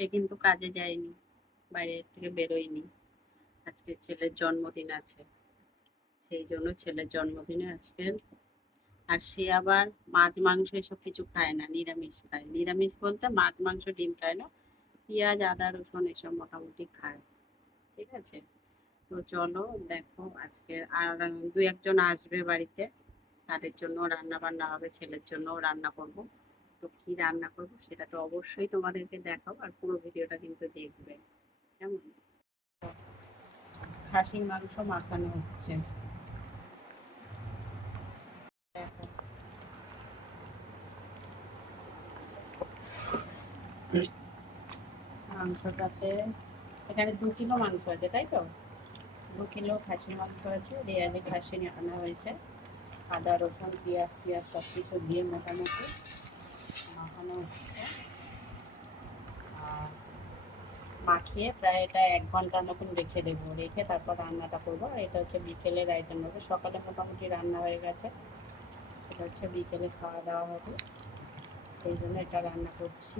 সে কিন্তু কাজে যায়নি, বাইরে থেকে বেরোয়নি। আজকে ছেলের জন্মদিন আছে, সেই জন্য ছেলের জন্মদিনে আজকে। আর সে আবার মাছ মাংস এসব কিছু খায় না, নিরামিষ খায়। নিরামিষ বলতে মাছ মাংস ডিম খায় না, পেঁয়াজ আদা রসুন এসব মোটামুটি খায়। ঠিক আছে, তো চলো দেখো আজকে আর দু একজন আসবে বাড়িতে, তাদের জন্য রান্না বান্না হবে, ছেলের জন্যও রান্না করব। তো কি রান্না করব সেটা তো অবশ্যই তোমাদেরকে দেখাবো, আর পুরো ভিডিওটা কিন্তু দেখবে কেমন। খাসির মাংস মাখানো হচ্ছে, দেখো। মাংসটাতে এখানে 2 কিলো মাংস আছে, তাই তো? 2 কিলো খাসির মাংস আছে, রেয়াজে খাসি আনা হয়েছে। আদা রসুন পেঁয়াজ টিয়াজ সব কিছু দিয়ে মোটামুটি মাখানো হচ্ছে। আর মাখিয়ে প্রায় এটা 1 ঘন্টার মতন রেখে দেবো, রেখে তারপর রান্নাটা করবো। আর এটা হচ্ছে বিকেলের আইটেম হবে, সকালে মোটামুটি রান্না হয়ে গেছে, এটা হচ্ছে বিকেলে খাওয়া দাওয়া হবে, সেই জন্য এটা রান্না করছি।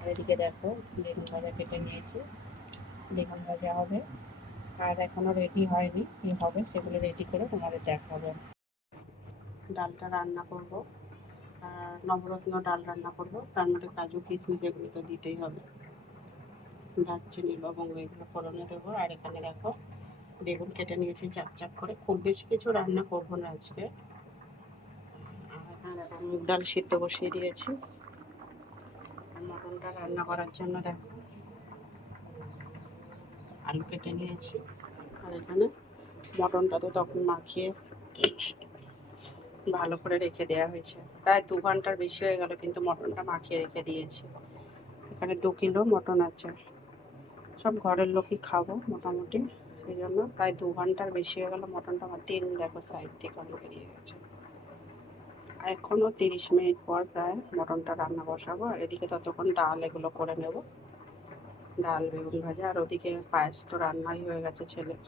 আর এদিকে দেখো বেগুন ভাজা কেটে নিয়েছি, বেগুন ভাজা হবে। আর এখনও রেডি হয়নি, কী হবে সেগুলো রেডি করে তোমাদের দেখাবো। ডালটা রান্না করব, আর নবরত্ন ডাল রান্না করব, তার মধ্যে কাজু কিশমিশ এগুলো তো দিতেই হবে, দারচিনি লবঙ্গ এগুলো ফোড়নে দেবো। আর এখানে দেখো বেগুন কেটে নিয়েছি চাপ চাপ করে, খুব বেশি কিছু রান্না করবো না আজকে। আর এখানে দেখো মুগ ডাল সিদ্ধ বসিয়ে দিয়েছি। আর মটনটা রান্না করার জন্য দেখো আলু কেটে নিয়েছি। আর এখানে মটনটা তো তখন মাখিয়ে ভালো করে রেখে দেওয়া হয়েছে, প্রায় 2 ঘন্টার বেশি হয়ে গেল, কিন্তু মটনটা মাখিয়ে রেখে দিয়েছি। এখানে 2 কিলো মটন আছে, সব ঘরের লোকই খাবো মোটামুটি, সেই জন্য প্রায় 2 ঘন্টার বেশি হয়ে গেল। মটনটা আমার তেল দেখো সাইড থেকে অনেক বেরিয়ে গেছে। আর এখনও 30 মিনিট পর প্রায় মটনটা রান্না বসাবো। আর এদিকে ততক্ষণ ডাল এগুলো করে নেব, ডাল বেগুন ভাজা। আর ওদিকে পায়েস তো রান্নাই হয়ে গেছে ছেলের।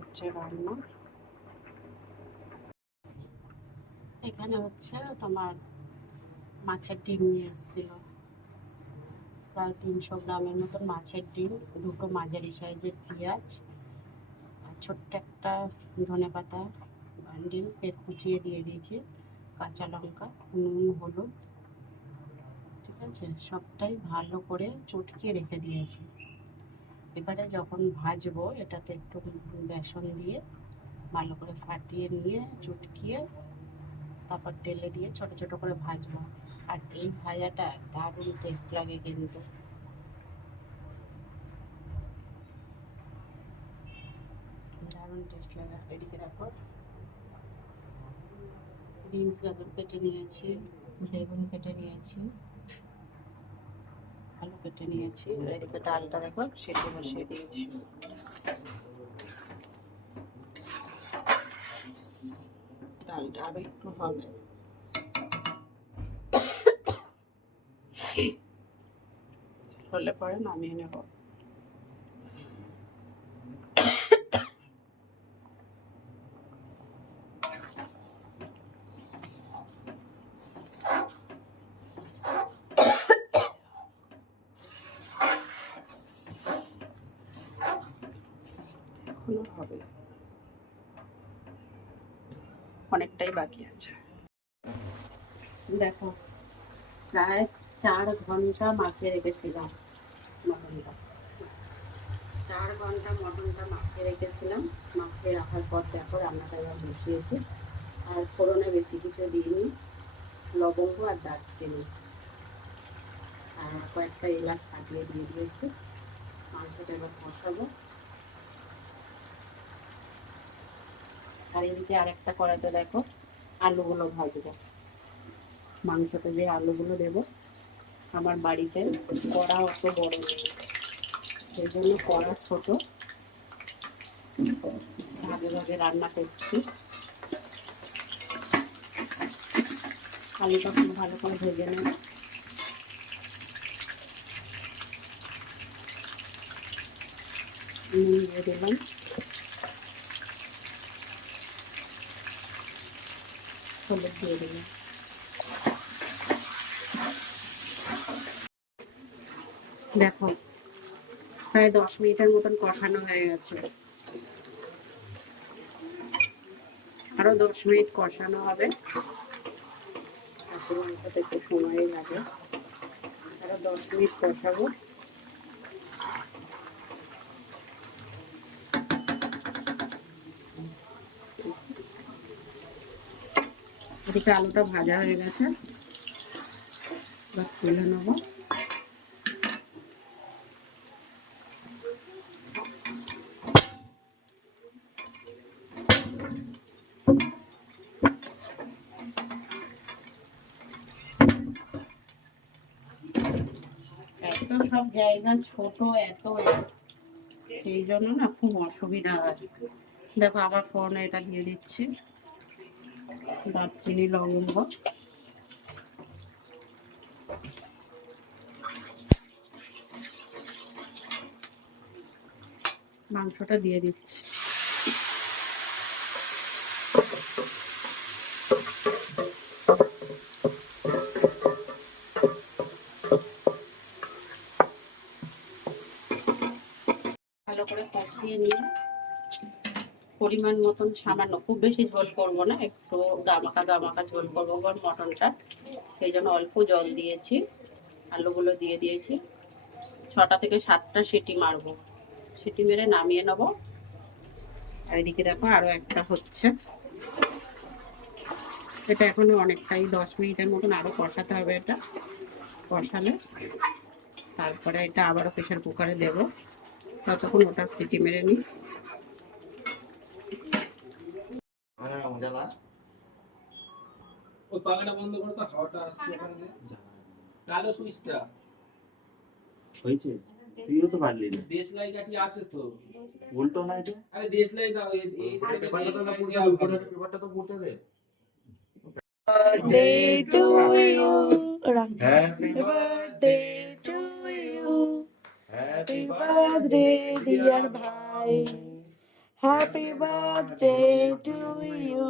হচ্ছে রান্না, এখানে হচ্ছে তোমার মাছের ডিম নিয়ে এসেছিল, প্রায় 300 গ্রামের মতন মাছের ডিম, 2টো মাঝারি সাইজের পেঁয়াজ, আর ছোট্ট একটা ধনেপাতা বান্ডিল কুচিয়ে দিয়ে দিয়েছি, কাঁচা লঙ্কা, নুন হলুদ, ঠিক আছে, সবটাই ভালো করে চটকিয়ে রেখে দিয়েছি। এবারে যখন ভাজবো এটাতে একটু বেসন দিয়ে ভালো করে ফাটিয়ে নিয়ে চটকিয়ে তারপর তেলে দিয়ে ছোট ছোট করে ভাজবো। আর এই ভাজাটা দারুণ টেস্ট লাগে কিন্তু, দারুণ টেস্ট লাগে। এদিকে দেখো বিনস গাজর কেটে নিয়েছি, বেগুন কেটে নিয়েছি, আলু কেটে নিয়েছি। আর এদিকে ডালটা দেখো সেদ্ধ বসিয়ে দিয়েছি। ডালটা আরও একটু হবে, হলে পরে নামিয়ে নেব। এখনো হবে, অনেকটাই বাকি আছে। দেখো প্রায় 4 ঘন্টা মাখিয়ে রেখেছিলাম মটনটা, 4 ঘন্টা মটনটা মাখিয়ে রেখেছিলাম। মাখিয়ে রাখার পর দেখো রান্নাটা এবার বসিয়েছি। আর ফোড়নে বেশি কিছু দিইনি, লবঙ্গ আর দারচিনি আর কয়েকটা এলাচ কাটিয়ে দিয়ে দিয়েছি। মাংসটা এবার কষাবো। আর এদিকে আরেকটা কড়াইতে দেখো আলুগুলো ভাজবো, মাংসতে যে আলুগুলো দেবো। আমার বাড়িতে কড়া অত বড় নেই, সেই জন্য কড়া ছোট, ভাগে ভাগে রান্না করছি। আলুটা খুব ভালো করে ভেজে নেব। নুন দিয়ে দিলাম, হলুদ দিয়ে দিলাম, দেখো প্রায় 10 মিনিটের মতন কষানো হয়ে গেছে। আরো 10 মিনিট কষানো হবে। মাংসটা একটু সময় লাগে, আরো 10 মিনিট কষাবো। এদিকে আলুটা ভাজা হয়ে গেছে, এবার তুলে নেবো। এত সব জায়গা ছোট, এত সেই জন্য না খুব অসুবিধা হয়। দেখো আবার ফোড়নে এটা দিয়ে দিচ্ছি, দারচিনি লবঙ্গ, মাংসটা দিয়ে দিচ্ছি। ভালো করে কষিয়ে নিয়ে পরিমাণ মতন সামান্য, খুব বেশি ঝোল করবো না, একটু গামাকা গামাকা ঝোল করবো মটনটা, সেই জন্য অল্প জল দিয়েছি। আলুগুলো দিয়ে দিয়েছি, 6টা থেকে 7টা সিটি মারবো, সিটি মেরে নামিয়ে নেব। আর এদিকে দেখো আরো একটা হচ্ছে, এটা এখনো অনেকটাই 10 মিনিটের মতন আরো কষাতে হবে। এটা কষালে তারপরে এটা আবারও প্রেসার কুকারে দেবো, ততক্ষণ ওটা সিটি মেরে নিই। ওই পাখাটা বন্ধ করো তো, হাওয়াটা আসছে ওখানে দিয়ে। কালো সুইচটা হয়েছে, তুইও তো পারলি না। দেশলাই কাঠি আছে তো, উল্টো না এটা। আরে দেশলাই দাও, এই দেশলাই দাও, পেপারটা তো পড়তে দে। Birthday to you. Happy birthday to you. Happy birthday, dear bhai. Happy birthday to you.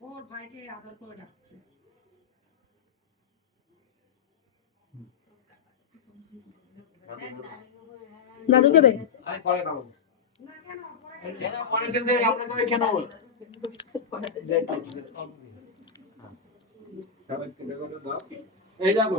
ওর ভাইকে আদর করে ডাকছে। দাদুকে দে। আরে পরে খাবো। না কেন পরে শেষে আমরা সবাই খেয়ে নেবো। সবাইকে দাও, এই দেখো